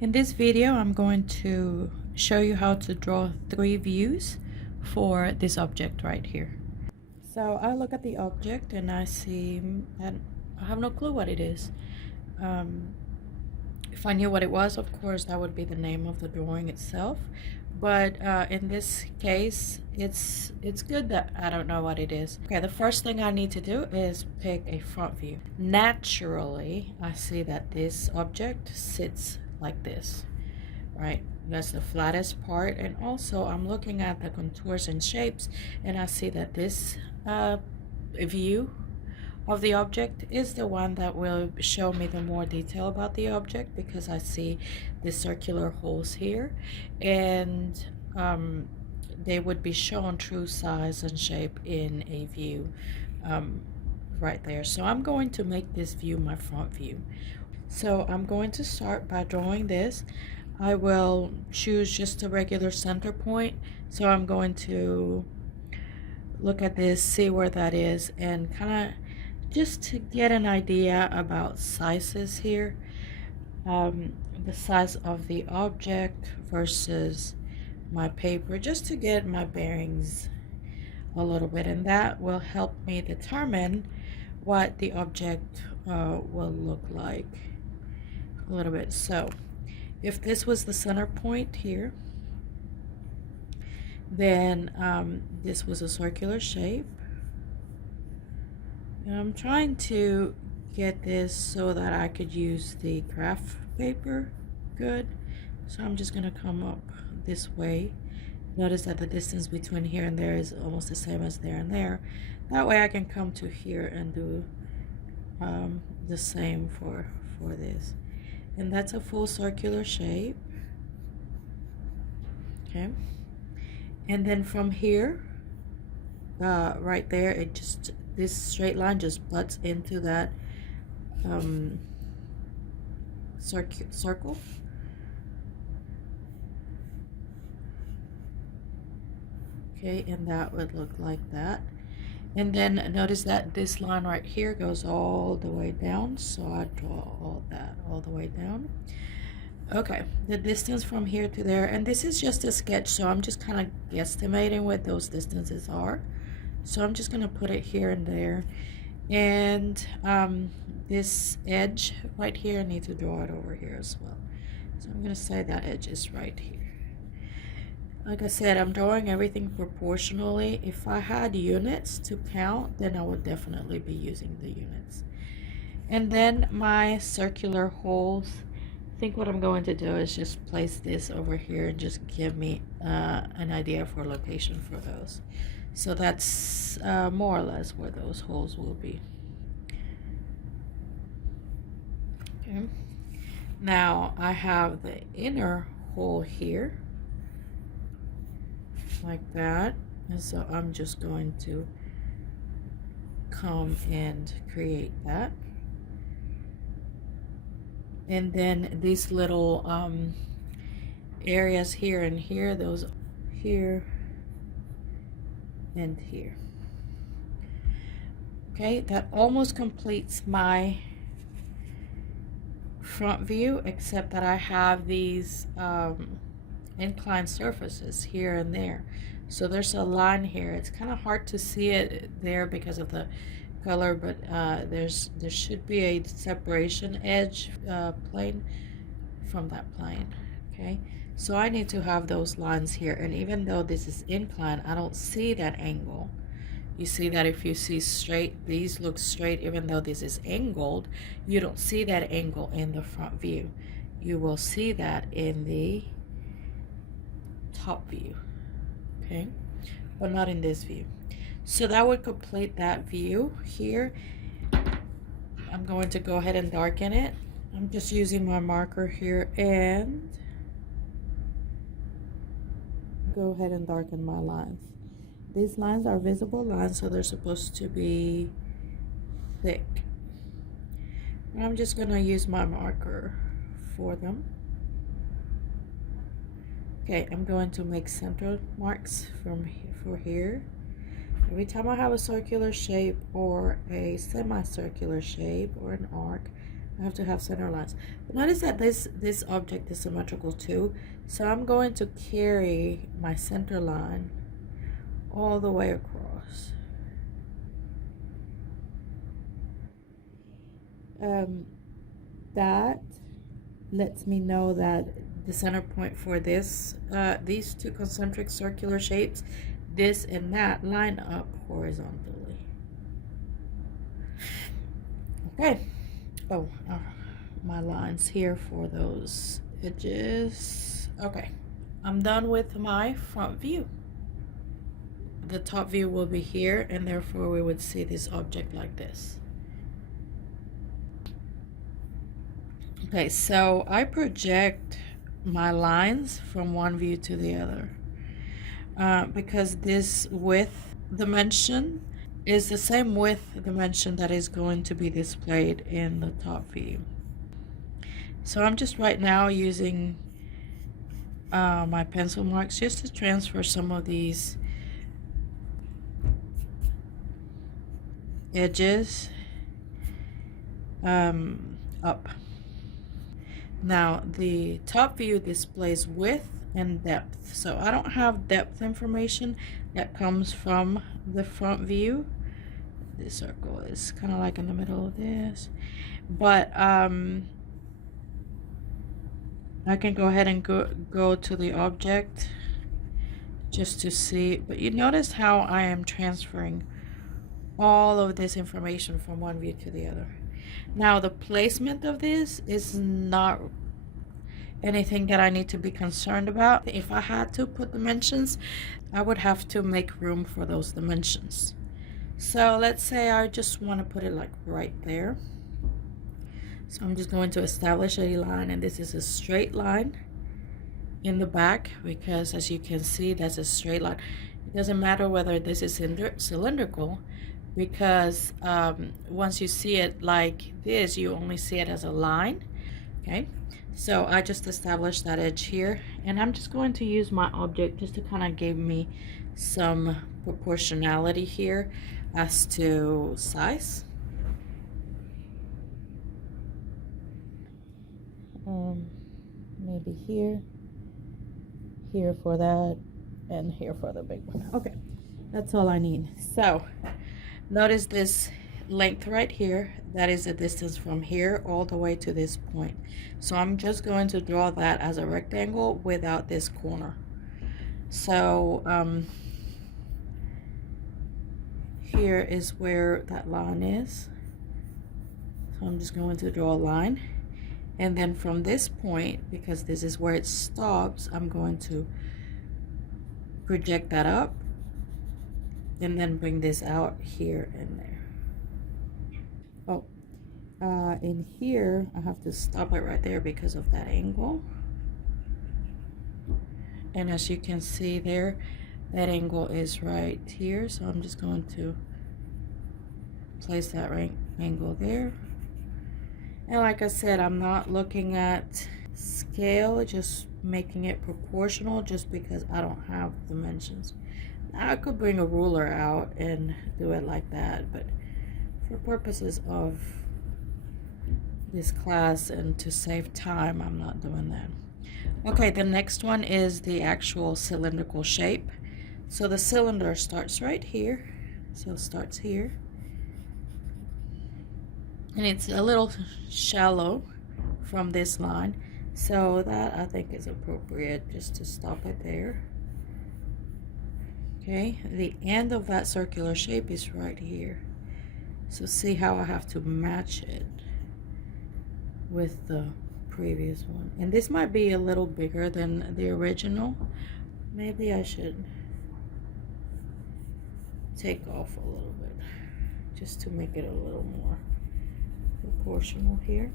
In this video, I'm going to show you how to draw 3 views for this object right here. So I look at the object and I see that I have no clue what it is. If I knew what it was, of course, that would be the name of the drawing itself. But in this case, it's good that I don't know what it is. Okay, the first thing I need to do is pick a front view. Naturally, I see that this object sits like this, right? That's the flattest part. And also I'm looking at the contours and shapes, and I see that this view of the object is the one that will show me the more detail about the object, because I see the circular holes here, and they would be shown true size and shape in a view right there. So I'm going to make this view my front view. So I'm going to start by drawing this. I will choose just a regular center point. So I'm going to look at this, see where that is, and kind of just to get an idea about sizes here. The size of the object versus my paper, just to get my bearings a little bit, and that will help me determine what the object will look like a little bit. So if this was the center point here, then this was a circular shape, and I'm trying to get this so that I could use the craft paper good. So I'm just gonna come up this way. Notice that the distance between here and there is almost the same as there and there. That way I can come to here and do the same for this. And that's a full circular shape. Okay. And then from here, right there, it just, this straight line just butts into that circle. Okay, and that would look like that. And then notice that this line right here goes all the way down, so I draw all that all the way down. Okay, the distance from here to there, and this is just a sketch, so I'm just kind of guesstimating what those distances are. So I'm just going to put it here and there. And this edge right here, I need to draw it over here as well. So I'm going to say that edge is right here. Like I said, I'm drawing everything proportionally. If I had units to count, then I would definitely be using the units. And then my circular holes, I think what I'm going to do is just place this over here and just give me an idea for location for those. So that's more or less where those holes will be. Okay. Now I have the inner hole here, like that, and so I'm just going to come and create that. And then these little areas here and here, those here and here. Okay, that almost completes my front view, except that I have these inclined surfaces here and there. So there's a line here. It's kind of hard to see it there because of the color, but there should be a separation edge plane from that plane. Okay, so I need to have those lines here, and even though this is inclined, I don't see that angle. You see that if you see straight, these look straight, even though this is angled, you don't see that angle in the front view. You will see that in the top view, okay, but not in this view. So that would complete that view here. I'm going to go ahead and darken it. I'm just using my marker here and go ahead and darken my lines. These lines are visible lines, so they're supposed to be thick. And I'm just going to use my marker for them. Okay, I'm going to make center marks for here. Every time I have a circular shape or a semicircular shape or an arc, I have to have center lines. But notice that this object is symmetrical too. So I'm going to carry my center line all the way across. That lets me know that the center point for this, these two concentric circular shapes, this and that, line up horizontally. Okay. Oh, my lines here for those edges. Okay, I'm done with my front view. The top view will be here, and therefore we would see this object like this. Okay, so I project my lines from one view to the other because this width dimension is the same width dimension that is going to be displayed in the top view. So I'm just right now using my pencil marks just to transfer some of these edges up. Now the top view displays width and depth, so I don't have depth information that comes from the front view. This circle is kind of like in the middle of this, but I can go ahead and go to the object just to see. But you notice how I am transferring all of this information from one view to the other. Now the placement of this is not anything that I need to be concerned about. If I had to put dimensions, I would have to make room for those dimensions. So let's say I just want to put it like right there. So I'm just going to establish a line, and this is a straight line in the back, because as you can see, that's a straight line. It doesn't matter whether this is cylindrical, because once you see it like this, you only see it as a line. Okay, so I just established that edge here, and I'm just going to use my object just to kind of give me some proportionality here as to size. Maybe here for that, and here for the big one. Okay, that's all I need. So notice this length right here, that is the distance from here all the way to this point. So I'm just going to draw that as a rectangle without this corner. So here is where that line is. So I'm just going to draw a line, and then from this point, because this is where it stops, I'm going to project that up and then bring this out here and there. Oh, in here I have to stop it right there because of that angle. And as you can see there, that angle is right here, so I'm just going to place that right angle there. And like I said, I'm not looking at scale, just making it proportional, just because I don't have dimensions. Now I could bring a ruler out and do it like that, but for purposes of this class and to save time, I'm not doing that. Okay, the next one is the actual cylindrical shape. So the cylinder starts right here, so it starts here, and it's a little shallow from this line, so that I think is appropriate just to stop it there. Okay, the end of that circular shape is right here, so see how I have to match it with the previous one. And this might be a little bigger than the original. Maybe I should take off a little bit just to make it a little more proportional here.